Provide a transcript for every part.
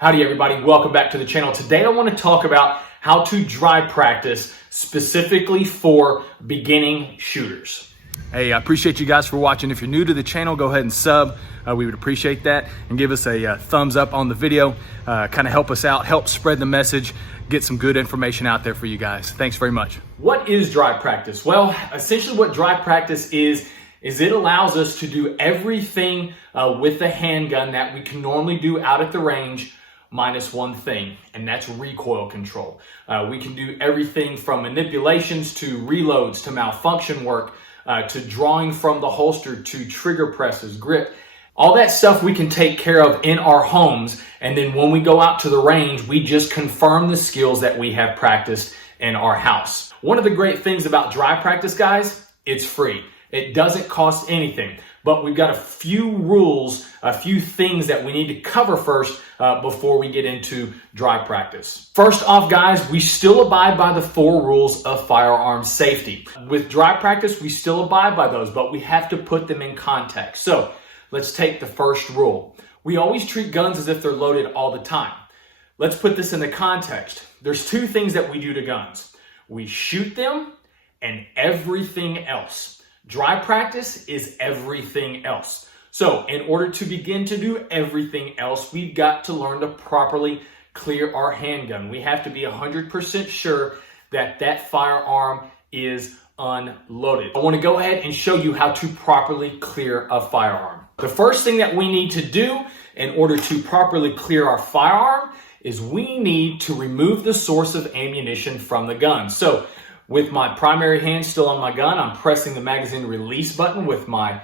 Howdy everybody, welcome back to the channel. Today I want to talk about how to dry practice specifically for beginning shooters. Hey, I appreciate you guys for watching. If you're new to the channel, go ahead and sub. We would appreciate that, and give us a thumbs up on the video. Kind of help us out, help spread the message, get some good information out there for you guys. Thanks very much. What is dry practice? Well, essentially what dry practice is it allows us to do everything with a handgun that we can normally do out at the range, minus one thing, and that's recoil control. We can do everything from manipulations to reloads to malfunction work to drawing from the holster to trigger presses, grip. All that stuff we can take care of in our homes, and then when we go out to the range, we just confirm the skills that we have practiced in our house. One of the great things about dry practice, guys, it's free. It doesn't cost anything, but we've got a few rules, a few things that we need to cover first before we get into dry practice. First off, guys, we still abide by the 4 rules of firearm safety. With dry practice, we still abide by those, but we have to put them in context. So let's take the first rule. We always treat guns as if they're loaded all the time. Let's put this in the context. There's 2 things that we do to guns. We shoot them and everything else. Dry practice is everything else. So in order to begin to do everything else, we've got to learn to properly clear our handgun. We have to be 100% sure that that firearm is unloaded. I want to go ahead and show you how to properly clear a firearm. The first thing that we need to do in order to properly clear our firearm is we need to remove the source of ammunition from the gun. So with my primary hand still on my gun, I'm pressing the magazine release button with my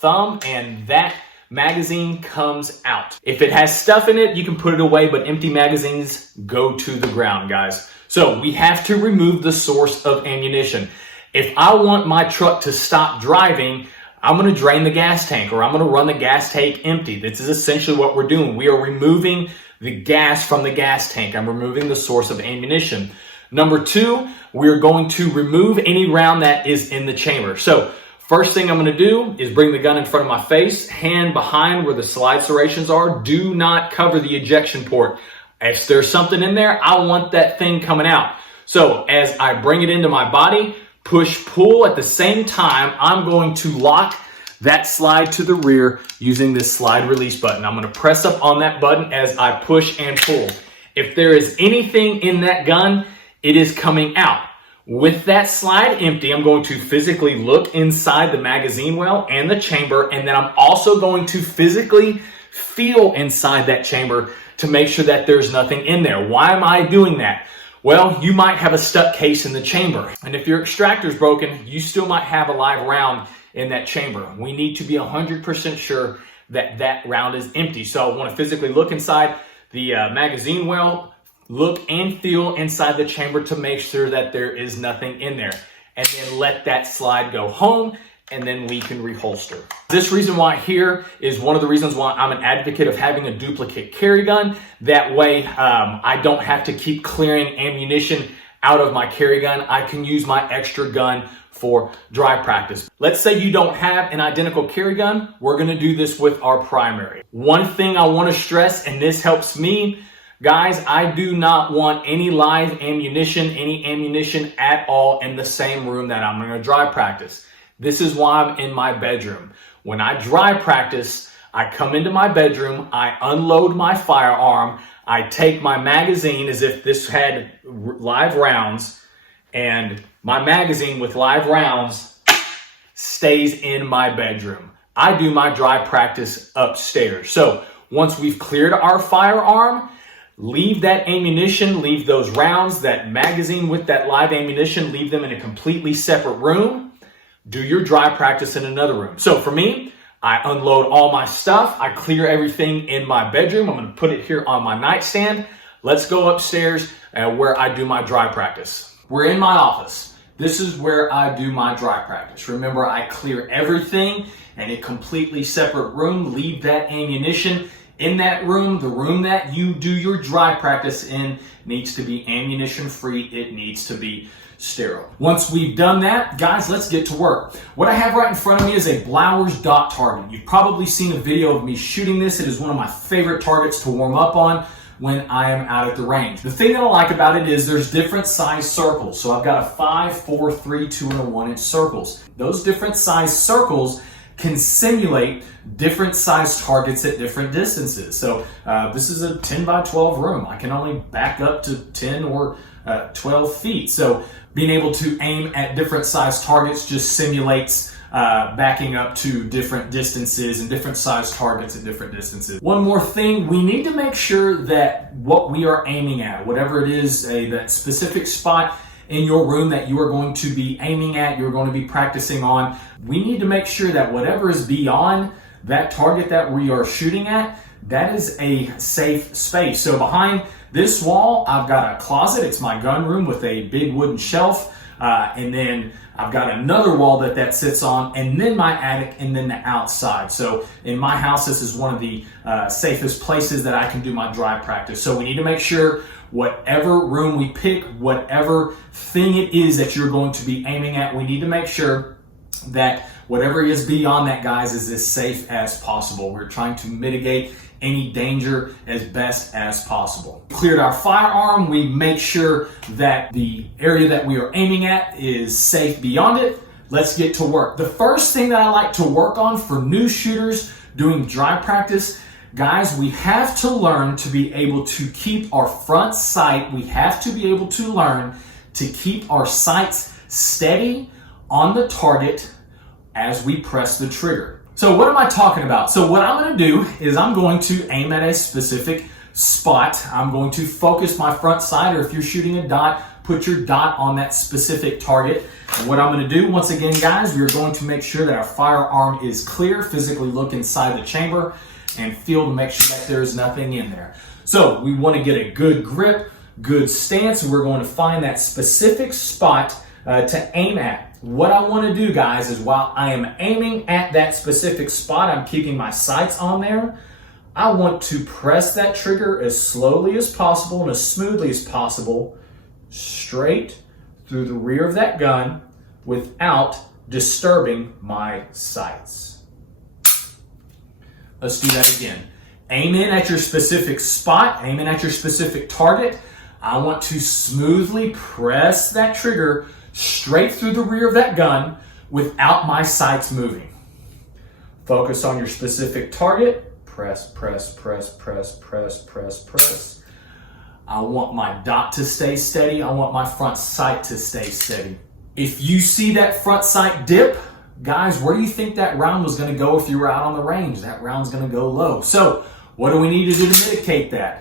thumb, and that magazine comes out. If it has stuff in it, you can put it away, but empty magazines go to the ground, guys. So we have to remove the source of ammunition. If I want my truck to stop driving, I'm going to drain the gas tank, or I'm going to run the gas tank empty. This is essentially what we're doing. We are removing the gas from the gas tank. I'm removing the source of ammunition. Number 2, we're going to remove any round that is in the chamber. So first thing I'm going to do is bring the gun in front of my face, hand behind where the slide serrations are. Do not cover the ejection port. If there's something in there, I want that thing coming out. So as I bring it into my body, push, pull at the same time, I'm going to lock that slide to the rear using this slide release button. I'm going to press up on that button as I push and pull. If there is anything in that gun, it is coming out. With that slide empty, I'm going to physically look inside the magazine well and the chamber, and then I'm also going to physically feel inside that chamber to make sure that there's nothing in there. Why am I doing that? Well, you might have a stuck case in the chamber, and if your extractor is broken, you still might have a live round in that chamber. We need to be 100% sure that that round is empty. So I want to physically look inside the magazine well, look and feel inside the chamber to make sure that there is nothing in there, and then let that slide go home, and then we can reholster. This reason why here is one of the reasons why I'm an advocate of having a duplicate carry gun. That way I don't have to keep clearing ammunition out of my carry gun. I can use my extra gun for dry practice. Let's say you don't have an identical carry gun. We're going to do this with our primary. One thing I want to stress, and this helps me, guys, I do not want any live ammunition, any ammunition at all in the same room that I'm going to dry practice. This is why I'm in my bedroom. When I dry practice, I come into my bedroom, I unload my firearm, I take my magazine as if this had live rounds, and my magazine with live rounds stays in my bedroom. I do my dry practice upstairs. So once we've cleared our firearm, leave that ammunition, leave those rounds, that magazine with that live ammunition, leave them in a completely separate room. Do your dry practice in another room. So for me, I unload all my stuff. I clear everything in my bedroom. I'm going to put it here on my nightstand. Let's go upstairs where I do my dry practice. We're in my office. This is where I do my dry practice. Remember, I clear everything in a completely separate room. Leave that ammunition in that room, the room that you do your dry practice in, needs to be ammunition free. It needs to be sterile. Once we've done that, guys, let's get to work. What I have right in front of me is a Blauer's dot target. You've probably seen a video of me shooting this. It is one of my favorite targets to warm up on when I am out at the range. The thing that I like about it is there's different size circles. So I've got a 5, 4, 3, 2, and a 1-inch circles. Those different size circles can simulate different size targets at different distances. So this is a 10 by 12 room. I can only back up to 10 or 12 feet. So being able to aim at different size targets just simulates backing up to different distances and different size targets at different distances. One more thing, we need to make sure that what we are aiming at, whatever it is, that specific spot in your room that you are going to be aiming at, you're going to be practicing on, we need to make sure that whatever is beyond that target that we are shooting at, that is a safe space. So behind this wall, I've got a closet. It's my gun room with a big wooden shelf. And then I've got another wall that sits on, and then my attic, and then the outside. So in my house, this is one of the safest places that I can do my dry practice. So we need to make sure whatever room we pick, whatever thing it is that you're going to be aiming at, we need to make sure that whatever is beyond that, guys, is as safe as possible. We're trying to mitigate any danger as best as possible. Cleared our firearm, we make sure that the area that we are aiming at is safe beyond it. Let's get to work. The first thing that I like to work on for new shooters doing dry practice, guys, we have to learn to be able to keep our front sight. We have to be able to learn to keep our sights steady on the target as we press the trigger. So what am I talking about? So what I'm going to do is I'm going to aim at a specific spot. I'm going to focus my front sight, or if you're shooting a dot, put your dot on that specific target. And what I'm going to do, once again, guys, we're going to make sure that our firearm is clear, physically look inside the chamber, and feel to make sure that there's nothing in there. So we want to get a good grip, good stance. We're going to find that specific spot to aim at. What I want to do, guys, is while I am aiming at that specific spot, I'm keeping my sights on there. I want to press that trigger as slowly as possible and as smoothly as possible, straight through the rear of that gun without disturbing my sights. Let's do that again. Aim in at your specific spot, aim in at your specific target. I want to smoothly press that trigger straight through the rear of that gun without my sights moving. Focus on your specific target. Press, press, press, press, press, press, press. I want my dot to stay steady. I want my front sight to stay steady. If you see that front sight dip, guys, where do you think that round was going to go if you were out on the range? That round's going to go low. So what do we need to do to mitigate that?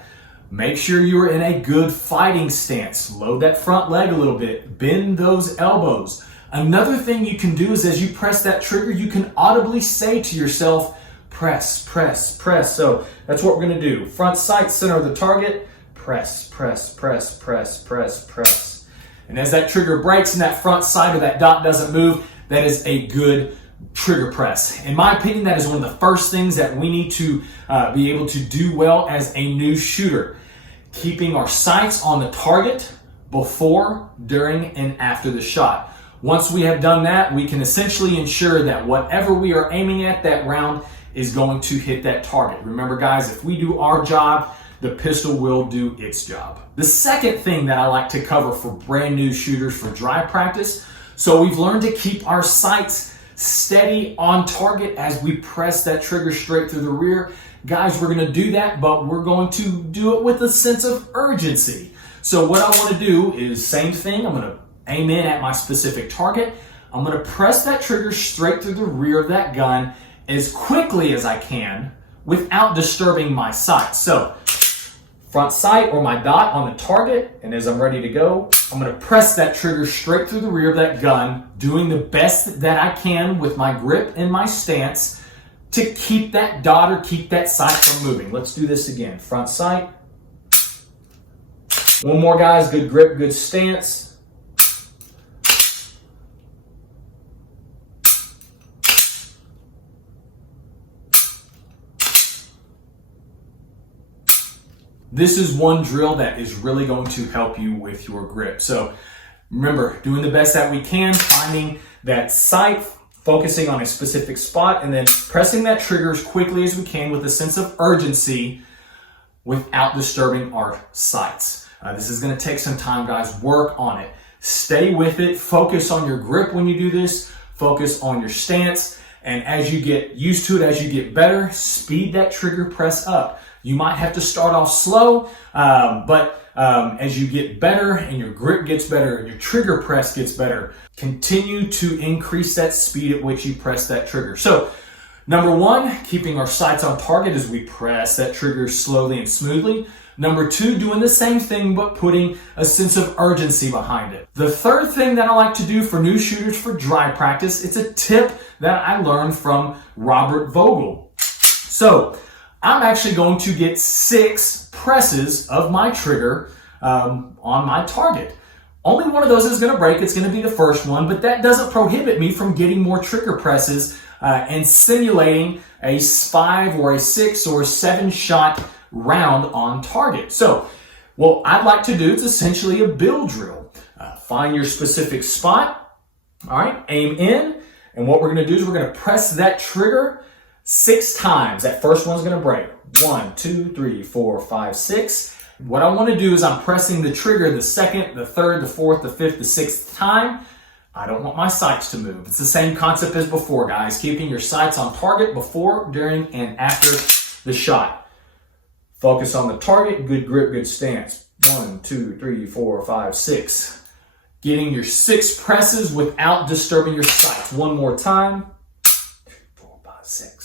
Make sure you're in a good fighting stance. Load that front leg a little bit. Bend those elbows. Another thing you can do is as you press that trigger, you can audibly say to yourself, press, press, press. So that's what we're going to do. Front sight, center of the target. Press, press, press, press, press, press. And as that trigger breaks and that front sight or that dot doesn't move, that is a good trigger press. In my opinion, that is one of the first things that we need to be able to do well as a new shooter. Keeping our sights on the target before, during, and after the shot. Once we have done that, we can essentially ensure that whatever we are aiming at, that round is going to hit that target. Remember, guys, if we do our job, the pistol will do its job. The second thing that I like to cover for brand new shooters for dry practice, so we've learned to keep our sights steady on target as we press that trigger straight through the rear. Guys, we're going to do that, but we're going to do it with a sense of urgency. So what I want to do is same thing. I'm going to aim in at my specific target. I'm going to press that trigger straight through the rear of that gun as quickly as I can without disturbing my sight. So front sight or my dot on the target, and as I'm ready to go, I'm going to press that trigger straight through the rear of that gun, doing the best that I can with my grip and my stance to keep that dot or keep that sight from moving. Let's do this again. Front sight. One more, guys. Good grip, good stance. this is one drill that is really going to help you with your grip. So remember, doing the best that we can, finding that sight, focusing on a specific spot, and then pressing that trigger as quickly as we can with a sense of urgency without disturbing our sights. This is going to take some time, guys. Work on it. Stay with it. Focus on your grip when you do this. Focus on your stance. And as you get used to it, as you get better, speed that trigger press up. You might have to start off slow, but as you get better and your grip gets better and your trigger press gets better, continue to increase that speed at which you press that trigger. So, number one, keeping our sights on target as we press that trigger slowly and smoothly. Number two, doing the same thing but putting a sense of urgency behind it. The third thing that I like to do for new shooters for dry practice, it's a tip that I learned from Robert Vogel. So, I'm actually going to get 6 presses of my trigger on my target. Only one of those is going to break. It's going to be the first one, but that doesn't prohibit me from getting more trigger presses and simulating a 5 or a 6 or a 7 shot round on target. So what I'd like to do is essentially a build drill. Find your specific spot, all right, aim in, and what we're going to do is we're going to press that trigger 6 times. That first one's going to break. 1, 2, 3, 4, 5, 6. What I want to do is I'm pressing the trigger the second, the third, the fourth, the fifth, the 6th time. I don't want my sights to move. It's the same concept as before, guys. Keeping your sights on target before, during, and after the shot. Focus on the target, good grip, good stance. 1, 2, 3, 4, 5, 6. Getting your 6 presses without disturbing your sights. One more time. 2, 3, 4, 5, 6.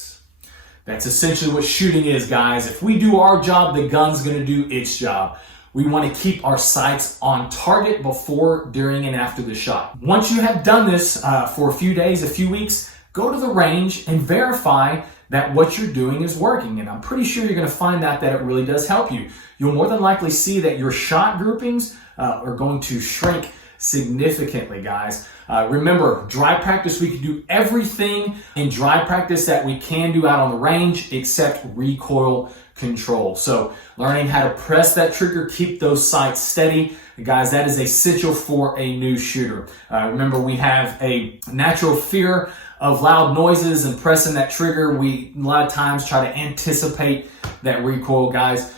That's essentially what shooting is, guys. If we do our job, the gun's going to do its job. We want to keep our sights on target before, during, and after the shot. Once you have done this for a few days, a few weeks, go to the range and verify that what you're doing is working. And I'm pretty sure you're going to find out that it really does help you. You'll more than likely see that your shot groupings are going to shrink significantly, guys. Remember, dry practice, we can do everything in dry practice that we can do out on the range except recoil control. So learning how to press that trigger, keep those sights steady. Guys, that is essential for a new shooter. Remember, we have a natural fear of loud noises and pressing that trigger. We a lot of times try to anticipate that recoil, guys.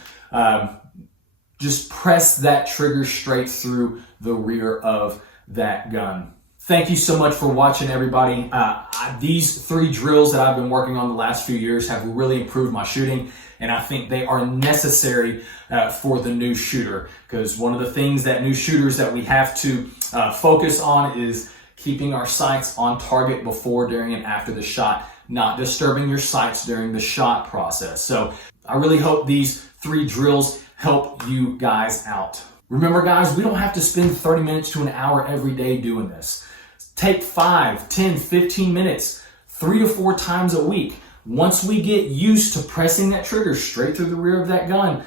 Just press that trigger straight through the rear of that gun. Thank you so much for watching, everybody. These 3 drills that I've been working on the last few years have really improved my shooting, and I think they are necessary for the new shooter, because one of the things that new shooters that we have to focus on is keeping our sights on target before, during, and after the shot, not disturbing your sights during the shot process. So I really hope these 3 drills help you guys out. Remember, guys, we don't have to spend 30 minutes to an hour every day doing this. Take 5, 10, 15 minutes, 3 to 4 times a week. Once we get used to pressing that trigger straight through the rear of that gun,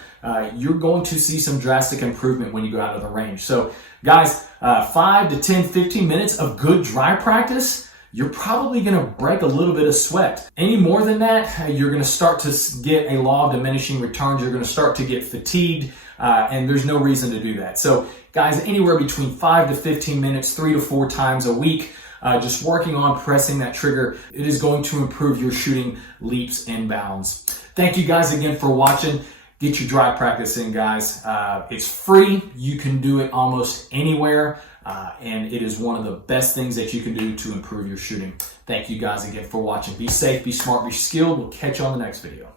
you're going to see some drastic improvement when you go out of the range. So, guys, 5 to 10, 15 minutes of good dry practice, you're probably going to break a little bit of sweat. Any more than that, you're going to start to get a law of diminishing returns. You're going to start to get fatigued, and there's no reason to do that. So, guys, anywhere between 5 to 15 minutes, 3 to 4 times a week, just working on pressing that trigger, it is going to improve your shooting leaps and bounds. Thank you guys again for watching. Get your dry practice in, guys. It's free. You can do it almost anywhere, and it is one of the best things that you can do to improve your shooting. Thank you guys again for watching. Be safe, be smart, be skilled. We'll catch you on the next video.